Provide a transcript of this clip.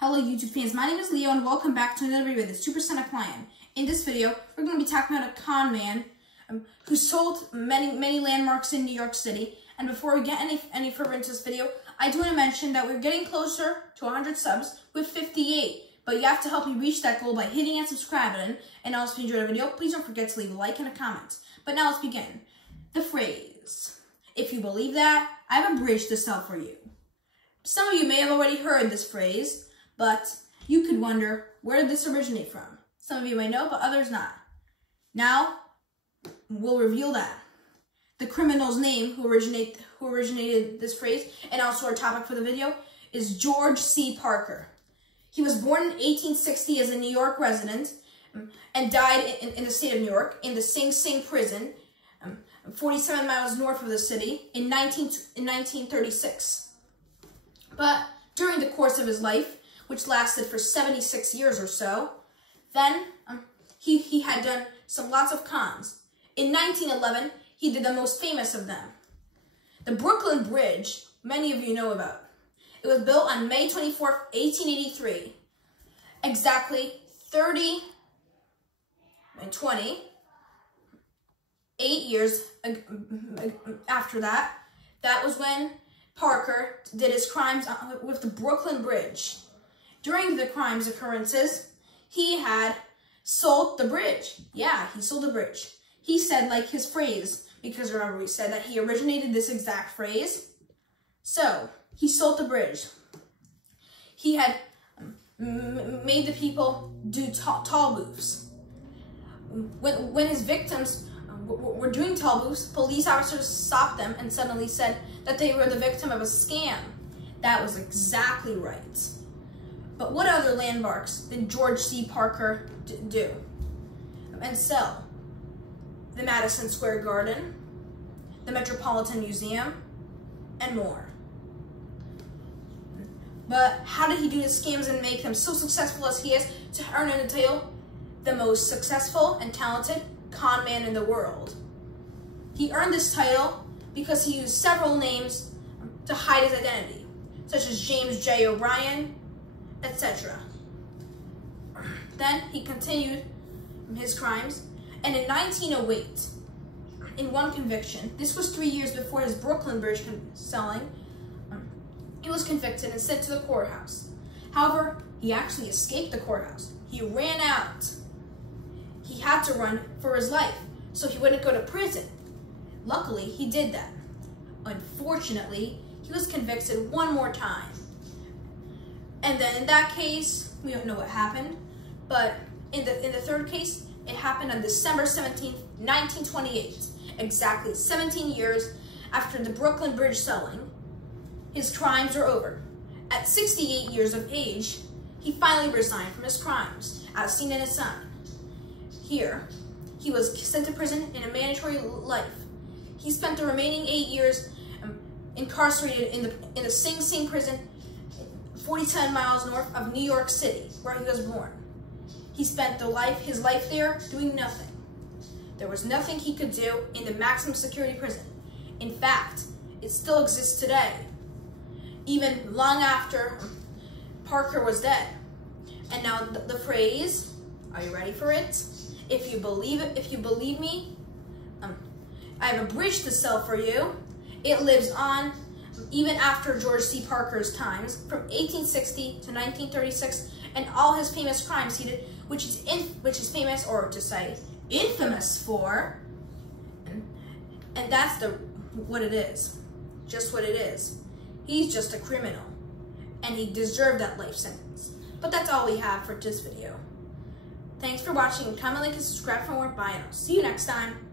Hello YouTube fans, my name is Leo and welcome back to another video with the Super Santa Plan. In this video, we're going to be talking about a con man who sold many landmarks in New York City. And before we get any further into this video, I do want to mention that we're getting closer to 100 subs with 58. But you have to help me reach that goal by hitting that subscribe button. And also, if you enjoyed the video, please don't forget to leave a like and a comment. But now let's begin. The phrase, "If you believe that, I have a bridge to sell for you." Some of you may have already heard this phrase, but you could wonder, where did this originate from? Some of you may know, but others not. Now, we'll reveal that. The criminal's name who originated this phrase, and also our topic for the video, is George C. Parker. He was born in 1860 as a New York resident and died in the state of New York in the Sing Sing prison, 47 miles north of the city, in 1936. But during the course of his life, which lasted for 76 years or so, then he had done lots of cons. In 1911, he did the most famous of them. The Brooklyn Bridge, many of you know about. It was built on May 24th, 1883. Exactly 8 years after that, that was when Parker did his crimes with the Brooklyn Bridge. During the crimes occurrences, he had sold the bridge. Yeah, he sold the bridge. He said, like his phrase, because remember we said that he originated this exact phrase. So, he sold the bridge. He had made the people do tall booths. When his victims were doing tall booths, police officers stopped them and suddenly said that they were the victim of a scam. That was exactly right. But what other landmarks did George C. Parker do and sell? The Madison Square Garden, the Metropolitan Museum, and more. But how did he do his scams and make them so successful as he is to earn the title the most successful and talented con man in the world? He earned this title because he used several names to hide his identity, such as James J. O'Brien, etc. Then he continued his crimes, and in 1908, in one conviction, this was 3 years before his Brooklyn Bridge selling, he was convicted and sent to the courthouse. However, he actually escaped the courthouse. He ran out. He had to run for his life, so he wouldn't go to prison. Luckily, he did that. Unfortunately, he was convicted one more time. And then in that case, we don't know what happened, but in the third case, it happened on December 17th, 1928, exactly 17 years after the Brooklyn Bridge selling. His crimes are over. At 68 years of age, he finally resigned from his crimes, as seen in his son. Here, he was sent to prison in a mandatory life. He spent the remaining 8 years incarcerated in the Sing Sing prison, 47 miles north of New York City, where he was born. He spent his life there doing nothing. There was nothing he could do in the maximum security prison. In fact, it still exists today, even long after Parker was dead. And now the phrase, are you ready for it? If you believe me, I have a bridge to sell for you. It lives on even after George C. Parker's times, from 1860 to 1936, and all his famous crimes he did, which is famous, or to say, infamous for, and that's what it is, just what it is. He's just a criminal, and he deserved that life sentence. But that's all we have for this video. Thanks for watching. Comment, like, and subscribe for more. Bye, and I'll see you next time.